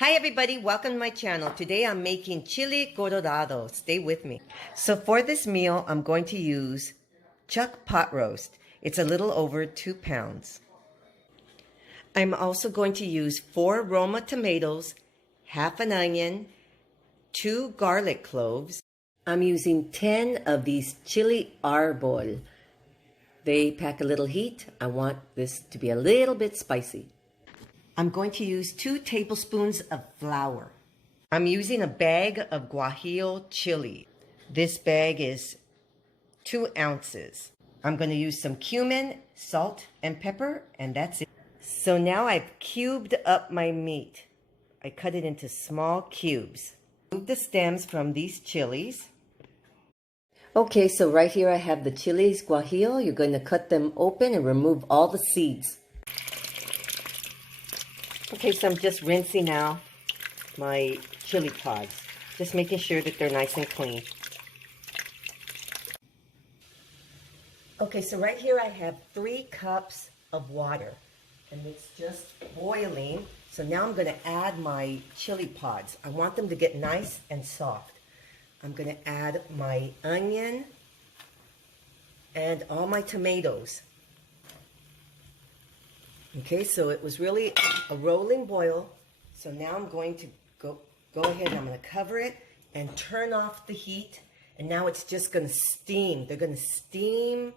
Hi everybody, welcome to my channel. Today I'm making chili colorado. Stay with me. So for this meal, I'm going to use chuck pot roast. It's a little over 2 pounds. I'm also going to use 4 Roma tomatoes, half an onion, 2 garlic cloves. I'm using 10 of these chili Arbol. They pack a little heat. I want this to be a little bit spicy. I'm going to use 2 tablespoons of flour. I'm using a bag of guajillo chili. This bag is 2 ounces. I'm going to use some cumin, salt, and pepper, and that's it. So now I've cubed up my meat. I cut it into small cubes. Remove the stems from these chilies. Okay, so right here I have the chilies guajillo. You're going to cut them open and remove all the seeds. Okay, so I'm just rinsing out my chili pods, just making sure that they're nice and clean. Okay, so right here I have 3 cups of water, and it's just boiling. So now I'm going to add my chili pods. I want them to get nice and soft. I'm going to add my onion and all my tomatoes. Okay, so it was really a rolling boil. So now I'm going to go ahead and I'm going to cover it and turn off the heat. And now it's just going to steam. They're going to steam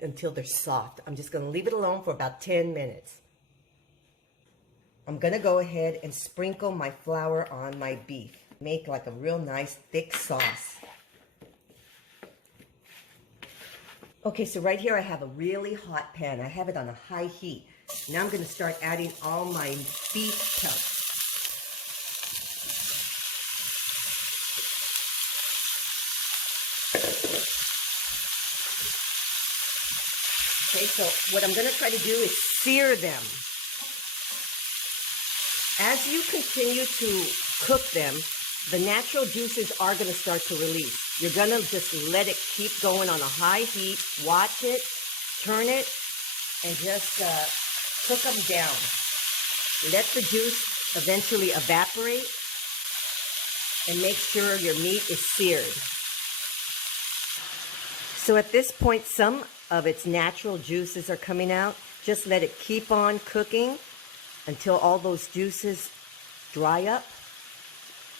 until they're soft. I'm just going to leave it alone for about 10 minutes. I'm going to go ahead and sprinkle my flour on my beef. Make like a real nice thick sauce. Okay, so right here I have a really hot pan. I have it on a high heat. Now I'm going to start adding all my beef chunks. Okay, so what I'm going to try to do is sear them. As you continue to cook them, the natural juices are going to start to release. You're going to just let it keep going on a high heat. Watch it, turn it, and just cook them down. Let the juice eventually evaporate and make sure your meat is seared. So at this point, some of its natural juices are coming out. Just let it keep on cooking until all those juices dry up,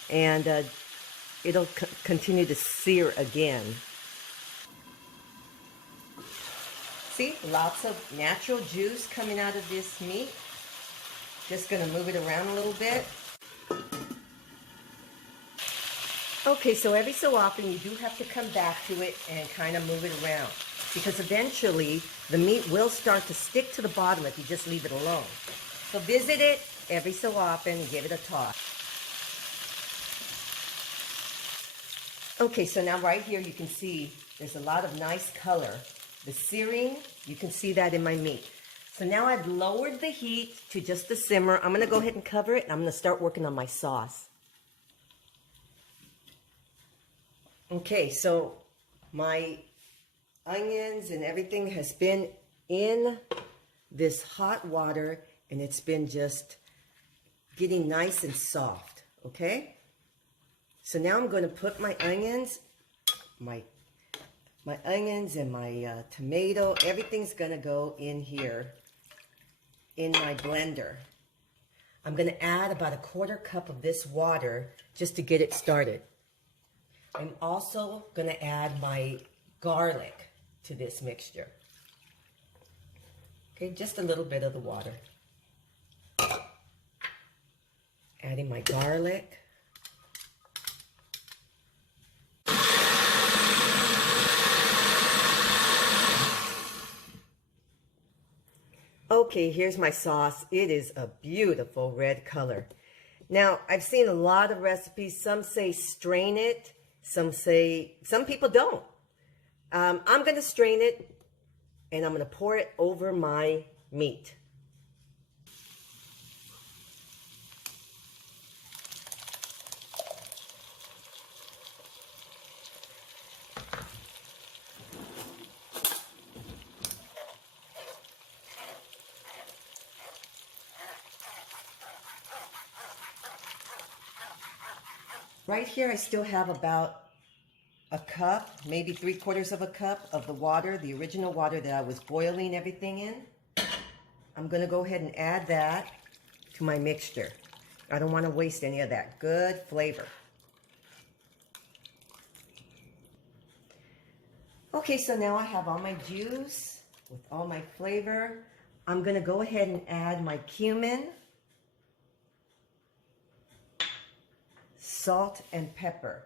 and it'll continue to sear again. See, lots of natural juice coming out of this meat. Just going to move it around a little bit. Okay, so every so often you do have to come back to it and kind of move it around, because eventually the meat will start to stick to the bottom if you just leave it alone. So visit it every so often and give it a toss. Okay, so now right here you can see there's a lot of nice color. The searing, you can see that in my meat. So now I've lowered the heat to just a simmer. I'm going to go ahead and cover it, and I'm going to start working on my sauce. Okay, so my onions and everything has been in this hot water, and it's been just getting nice and soft, okay? So now I'm going to put my onions, my onions and my tomato, everything's going to go in here in my blender. I'm going to add about a 1/4 cup of this water just to get it started. I'm also going to add my garlic to this mixture. Okay, just a little bit of the water. Adding my garlic. Okay, here's my sauce. It is a beautiful red color. Now, I've seen a lot of recipes. Some say strain it. Some people don't. I'm going to strain it, and I'm going to pour it over my meat. Right here I still have about a cup, maybe 3/4 of a cup of the water, the original water that I was boiling everything in. I'm going to go ahead and add that to my mixture. I don't want to waste any of that good flavor. Okay, so now I have all my juice with all my flavor. I'm going to go ahead and add my cumin, salt, and pepper.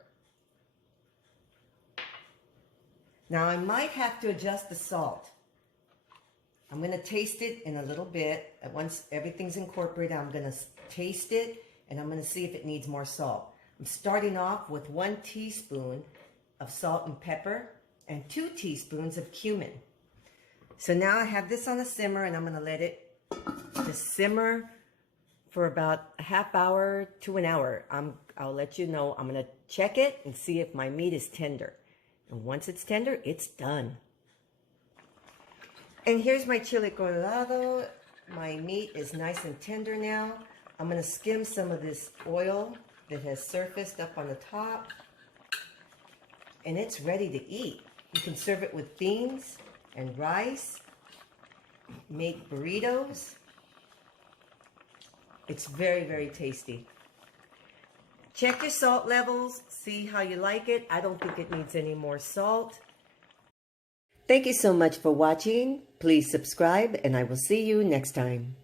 Now I might have to adjust the salt. I'm going to taste it in a little bit. Once everything's incorporated, I'm going to taste it and I'm going to see if it needs more salt. I'm starting off with 1 teaspoon of salt and pepper and 2 teaspoons of cumin. So now I have this on a simmer and I'm going to let it just simmer for about a half hour to an hour. I'll let you know. I'm going to check it and see if my meat is tender. And once it's tender, it's done. And here's my chile colorado. My meat is nice and tender now. I'm going to skim some of this oil that has surfaced up on the top. And it's ready to eat. You can serve it with beans and rice. Make burritos. It's very, very tasty. Check your salt levels. See how you like it. I don't think it needs any more salt. Thank you so much for watching. Please subscribe and I will see you next time.